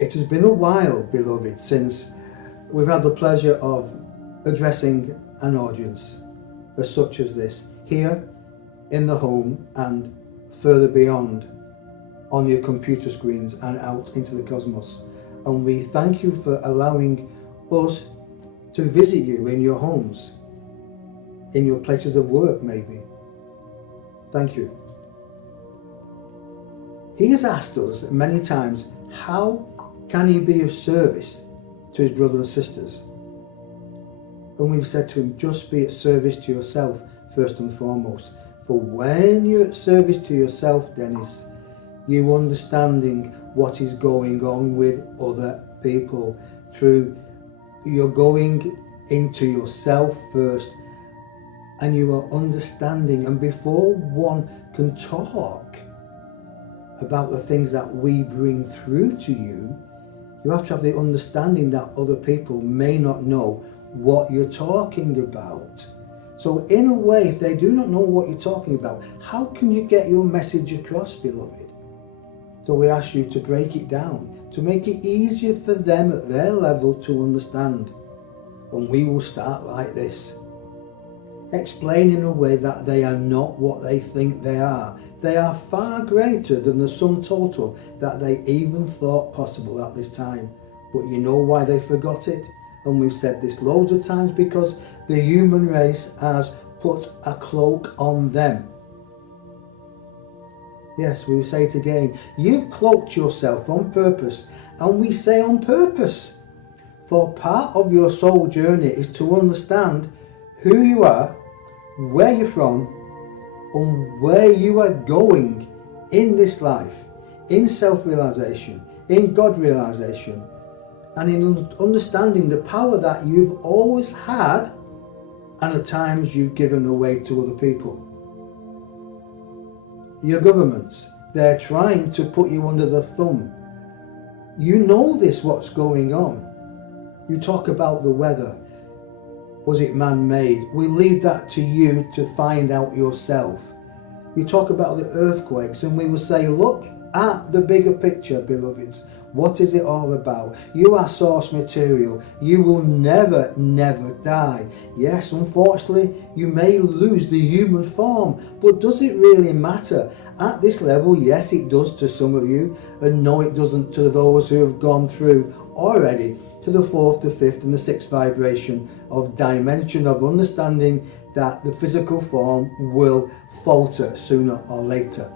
It has been a while, beloved, since we've had the pleasure of addressing an audience as such as this, here in the home and further beyond on your computer screens and out into the cosmos. And we thank you for allowing us to visit you in your homes, in your places of work maybe. Thank you. He has asked us many times, how can he be of service to his brothers and sisters? And we've said to him, just be at service to yourself first and foremost. For when you're at service to yourself, Dennis, you understanding what is going on with other people through you're going into yourself first, and you are understanding. And before one can talk about the things that we bring through to you, you have to have the understanding that other people may not know what you're talking about. So in a way, if they do not know what you're talking about, how can you get your message across, beloved? So we ask you to break it down, to make it easier for them at their level to understand. And we will start like this. Explain in a way that they are not what they think they are. They are far greater than the sum total that they even thought possible at this time. But you know why they forgot it? And we've said this loads of times, because the human race has put a cloak on them. Yes, we will say it again. You've cloaked yourself on purpose, and we say on purpose. For part of your soul journey is to understand who you are, where you're from, and where you are going in this life, in self-realization, in God realization, and in understanding the power that you've always had and at times you've given away to other people. Your governments, they're trying to put you under the thumb. You know this, what's going on. You talk about the weather. Was it man-made? We leave that to you to find out yourself. You talk about the earthquakes, and we will say, look at the bigger picture, beloveds. What is it all about? You are source material. You will never, never die. Yes, unfortunately, you may lose the human form, but does it really matter? At this level, yes, it does to some of you, and no, it doesn't to those who have gone through already to the fourth, the fifth, and the sixth vibration of dimension of understanding that the physical form will falter sooner or later.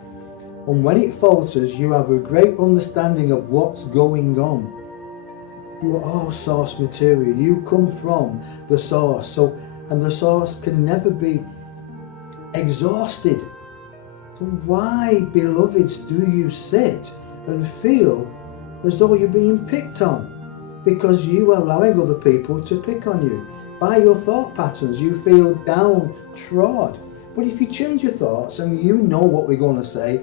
And when it falters, you have a great understanding of what's going on. You are all source material. You come from the source. And the source can never be exhausted. So why, beloveds, do you sit and feel as though you're being picked on? Because you are allowing other people to pick on you. By your thought patterns, you feel downtrodden. But if you change your thoughts, and you know what we're going to say,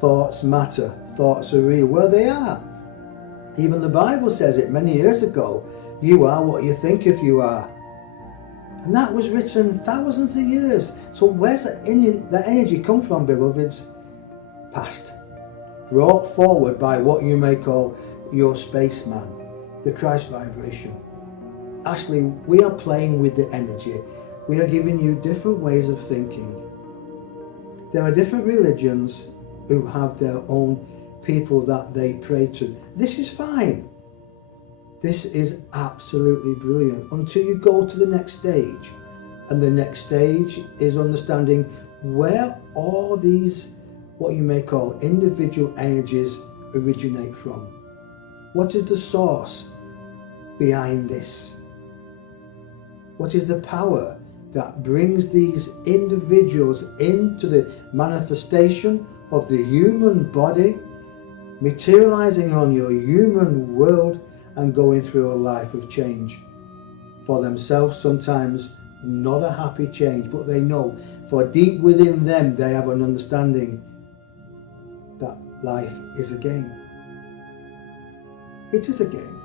thoughts matter, thoughts are real. Well, they are. Even the Bible says it many years ago. You are what you thinketh you are. And that was written thousands of years. So where's that energy come from, beloveds? Past. Brought forward by what you may call your spaceman, the Christ vibration. Actually, we are playing with the energy. We are giving you different ways of thinking. There are different religions who have their own people that they pray to. This is fine. This is absolutely brilliant until you go to the next stage. And the next stage is understanding where all these, what you may call individual energies, originate from. What is the source behind this? What is the power that brings these individuals into the manifestation of the human body, materializing on your human world and going through a life of change? For themselves, sometimes not a happy change, but they know, for deep within them, they have an understanding that life is a game. It is a game.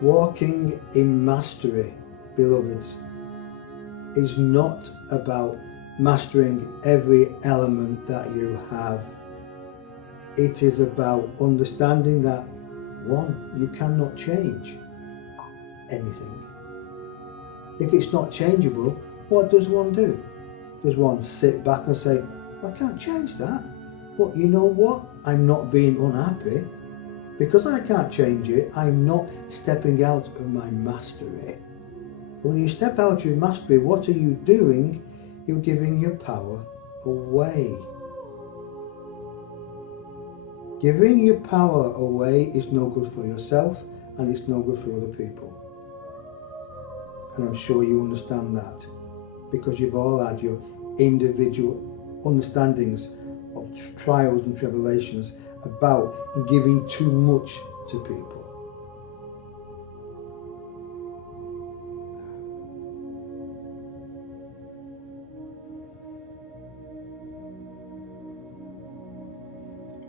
Walking in mastery, beloveds, is not about mastering every element that you have. It is about understanding that, one, you cannot change anything. If it's not changeable, what does one do? Does one sit back and say, I can't change that, but you know what? I'm not being unhappy. Because I can't change it, I'm not stepping out of my mastery. When you step out of your mastery, what are you doing? You're giving your power away. Giving your power away is no good for yourself, and it's no good for other people. And I'm sure you understand that, because you've all had your individual understandings of trials and tribulations about giving too much to people.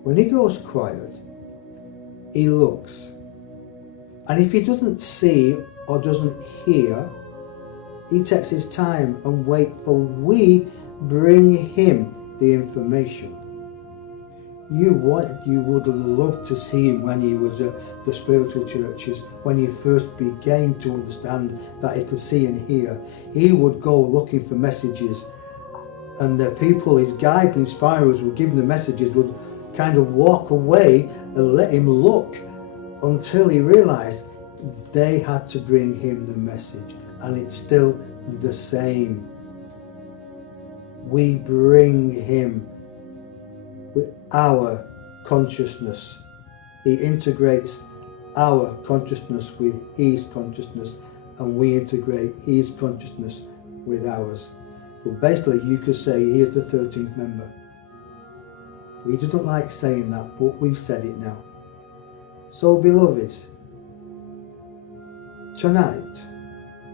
When he goes quiet, he looks, and if he doesn't see or doesn't hear, he takes his time and wait for we bring him the information. You would love to see him when he was at the spiritual churches, when he first began to understand that he could see and hear. He would go looking for messages, and the people, his guides, inspirers, would give him the messages, would kind of walk away and let him look until he realized they had to bring him the message. And it's still the same. We bring him with our consciousness. He integrates our consciousness with his consciousness, and we integrate his consciousness with ours. Well, basically you could say he is the 13th member. He doesn't like saying that, but we've said it now. So beloveds, tonight,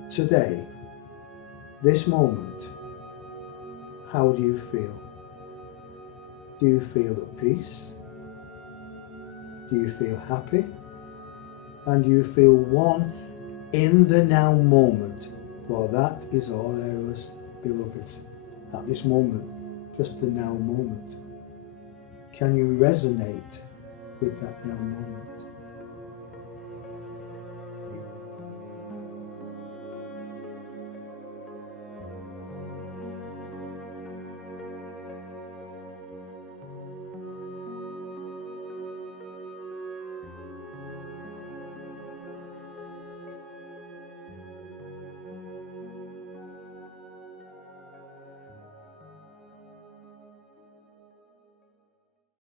today, this moment, how do you feel? Do you feel at peace? Do you feel happy? And do you feel one in the now moment? Well, that is all there is, beloveds. At this moment, just the now moment. Can you resonate with that now moment?